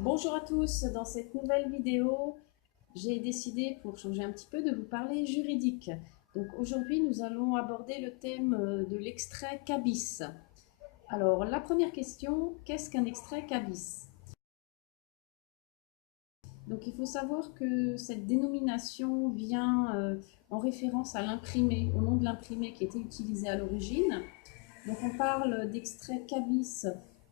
Bonjour à tous, dans cette nouvelle vidéo, j'ai décidé pour changer un petit peu de vous parler juridique. Donc aujourd'hui, nous allons aborder le thème de l'extrait CABIS. Alors la première question, qu'est-ce qu'un extrait CABIS? Donc il faut savoir que cette dénomination vient en référence à l'imprimé, au nom de l'imprimé qui était utilisé à l'origine. Donc on parle d'extrait CABIS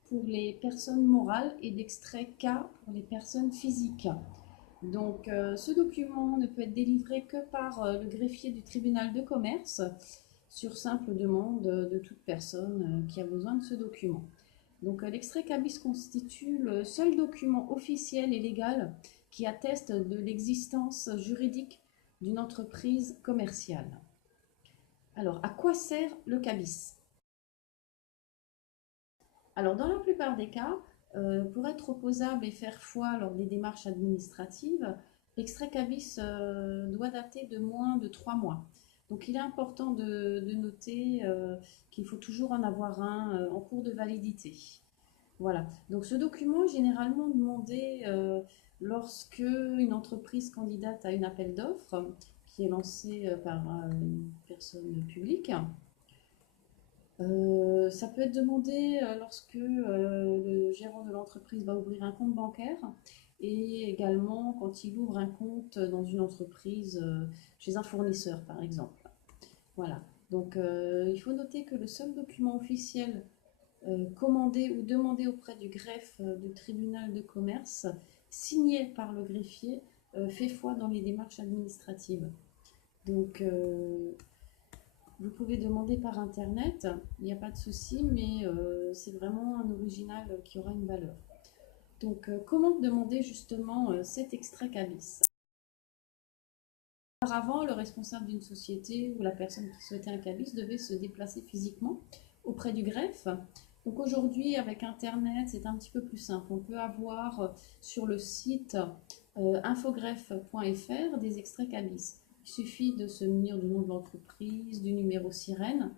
pour les personnes morales et d'extrait K pour les personnes physiques. Donc, ce document ne peut être délivré que par le greffier du tribunal de commerce sur simple demande de toute personne qui a besoin de ce document. Donc, l'extrait CABIS constitue le seul document officiel et légal qui atteste de l'existence juridique d'une entreprise commerciale. Alors, à quoi sert le CABIS? Alors, dans la plupart des cas, pour être opposable et faire foi lors des démarches administratives, l'extrait CABIS doit dater de moins de 3 mois. Donc, il est important de noter qu'il faut toujours en avoir un en cours de validité. Voilà. Donc, ce document est généralement demandé lorsque une entreprise candidate à une appel d'offres qui est lancé par une personne publique. Ça peut être demandé lorsque le gérant de l'entreprise va ouvrir un compte bancaire et également quand il ouvre un compte dans une entreprise, chez un fournisseur par exemple. Voilà. Donc il faut noter que le seul document officiel commandé ou demandé auprès du greffe du tribunal de commerce, signé par le greffier, fait foi dans les démarches administratives. Donc vous pouvez demander par internet, il n'y a pas de souci, mais c'est vraiment un original qui aura une valeur. Donc, comment demander justement cet extrait CABIS? Auparavant, le responsable d'une société ou la personne qui souhaitait un CABIS devait se déplacer physiquement auprès du greffe. Donc aujourd'hui, avec Internet, c'est un petit peu plus simple. On peut avoir sur le site infogreffe.fr des extraits CABIS. Il suffit de se munir du nom de l'entreprise, du numéro sirène,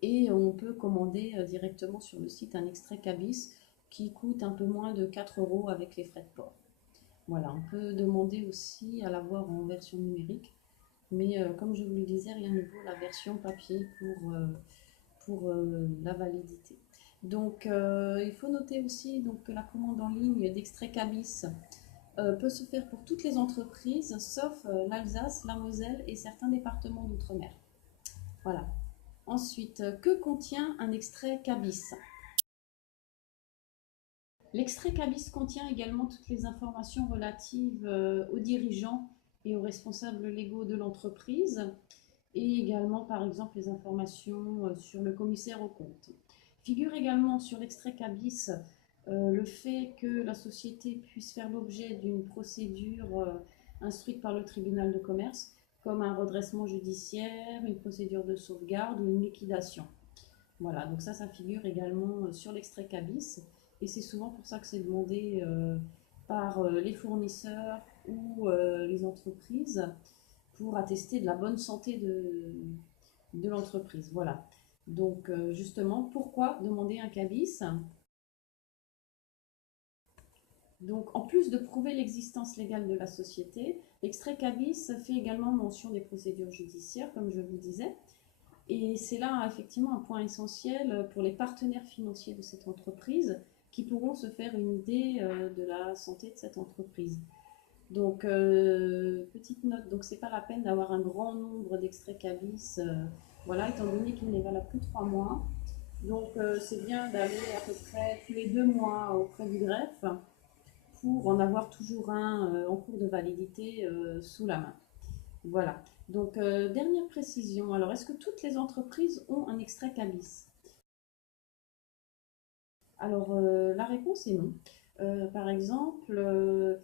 et on peut commander directement sur le site un extrait CABIS qui coûte un peu moins de 4 euros avec les frais de port. Voilà, on peut demander aussi à l'avoir en version numérique, mais comme je vous le disais, rien ne vaut la version papier pour la validité. Donc, il faut noter aussi donc, que la commande en ligne d'extrait CABIS peut se faire pour toutes les entreprises, sauf l'Alsace, la Moselle et certains départements d'outre-mer. Voilà. Ensuite, que contient un extrait CABIS? L'extrait CABIS contient également toutes les informations relatives aux dirigeants et aux responsables légaux de l'entreprise et également par exemple les informations sur le commissaire aux comptes. Figure également sur l'extrait CABIS le fait que la société puisse faire l'objet d'une procédure instruite par le tribunal de commerce comme un redressement judiciaire, une procédure de sauvegarde ou une liquidation. Voilà, donc ça figure également sur l'extrait CABIS et c'est souvent pour ça que c'est demandé par les fournisseurs ou les entreprises pour attester de la bonne santé de l'entreprise. Voilà. Donc justement, pourquoi demander un CABIS? Donc en plus de prouver l'existence légale de la société, l'extrait CABIS fait également mention des procédures judiciaires, comme je vous disais. Et c'est là effectivement un point essentiel pour les partenaires financiers de cette entreprise qui pourront se faire une idée de la santé de cette entreprise. Donc, petite note, donc c'est pas la peine d'avoir un grand nombre d'extraits CABIS, voilà, étant donné qu'il n'est valable que 3 mois. Donc, c'est bien d'aller à peu près tous les 2 mois auprès du greffe pour en avoir toujours un en cours de validité sous la main. Voilà. Donc, dernière précision. Alors, est-ce que toutes les entreprises ont un extrait CABIS? Alors, la réponse est non. Par exemple,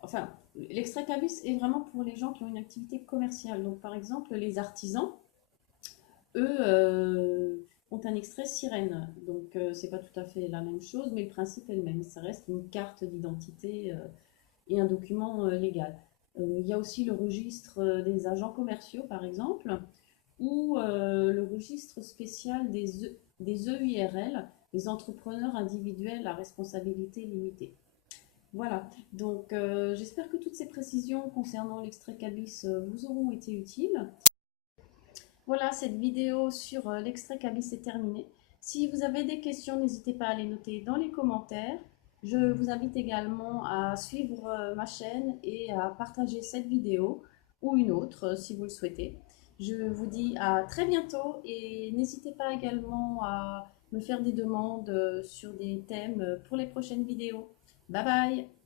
enfin, l'extrait CABIS est vraiment pour les gens qui ont une activité commerciale. Donc, par exemple, les artisans, eux, ont un extrait sirène. Donc, c'est pas tout à fait la même chose, mais le principe est le même. Ça reste une carte d'identité et un document légal. Il y a aussi le registre des agents commerciaux, par exemple, ou le registre spécial des EIRL, les entrepreneurs individuels à responsabilité limitée. Voilà, donc j'espère que toutes ces précisions concernant l'extrait CABIS vous auront été utiles. Voilà, cette vidéo sur l'extrait CABIS est terminée. Si vous avez des questions, n'hésitez pas à les noter dans les commentaires. Je vous invite également à suivre ma chaîne et à partager cette vidéo ou une autre si vous le souhaitez. Je vous dis à très bientôt et n'hésitez pas également à me faire des demandes sur des thèmes pour les prochaines vidéos. Bye bye!